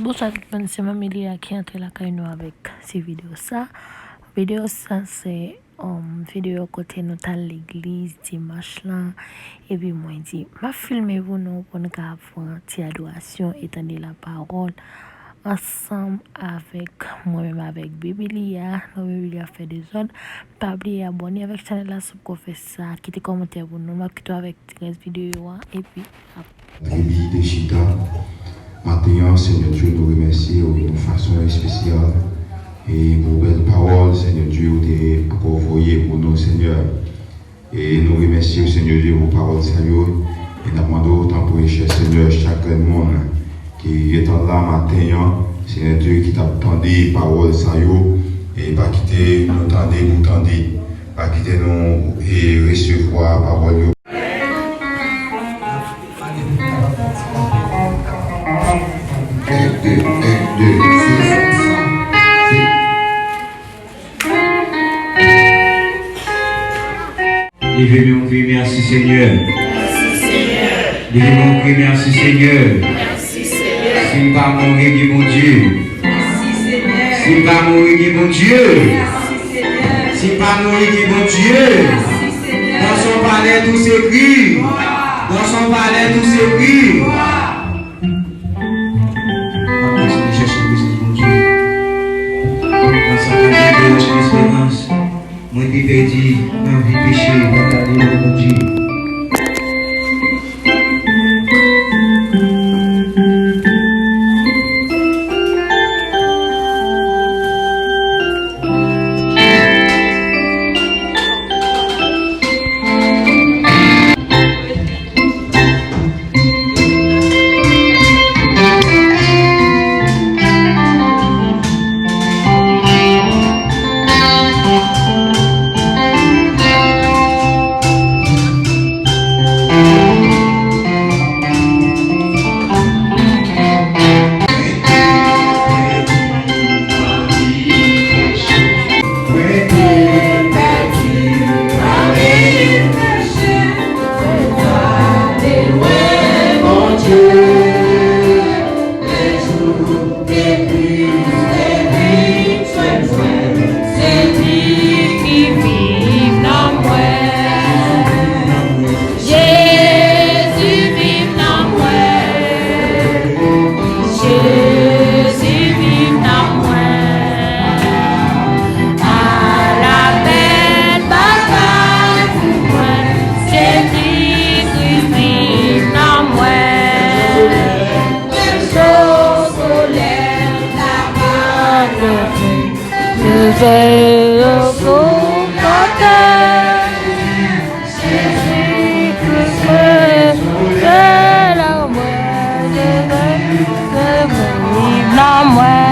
Bonsoir tout le monde, c'est Mamélia qui entre la caille avec ces vidéos ça. Vidéo ça c'est vidéo côté nous à l'église dimanche là et puis moi dit m'a filmer vous nous pour nous avoir une adoration étendre la parole ensemble avec moi-même avec Biblia. Biblia fait des ordres. Pas oublier abonner avec channel là pour faire ça, quitter commentaire pour nous, m'a quitter avec 13 vidéos et puis Tribu de Chita. Maintenant, Seigneur Dieu, nous remercions d'une façon spéciale et pour belles paroles, Seigneur Dieu, vous avez envoyé pour nous, Seigneur. Et nous remercions, Seigneur Dieu, vos paroles, Seigneur. Et nous demandons autant pour cher Seigneur, chaque monde qui est là matin, Seigneur Dieu, qui t'a entendu paroles, Seigneur, et pas quitter nous tendre, vous tendre, pas quitter nous et recevoir parole. Levez mon cri, merci Seigneur. Merci Seigneur. Levez mon cri, merci Seigneur. Merci Seigneur. Si pas mourir, dit mon Dieu. Merci Seigneur. Si pas mourir, dit mon Dieu. Merci Seigneur. Si pas mourir, dit mon Dieu. Merci Seigneur. Dans son palais, tout s'écrit. Dans son palais, tout s'écrit. Moi qui perdu dans vie péché, dans la vie de mon Dieu. Não é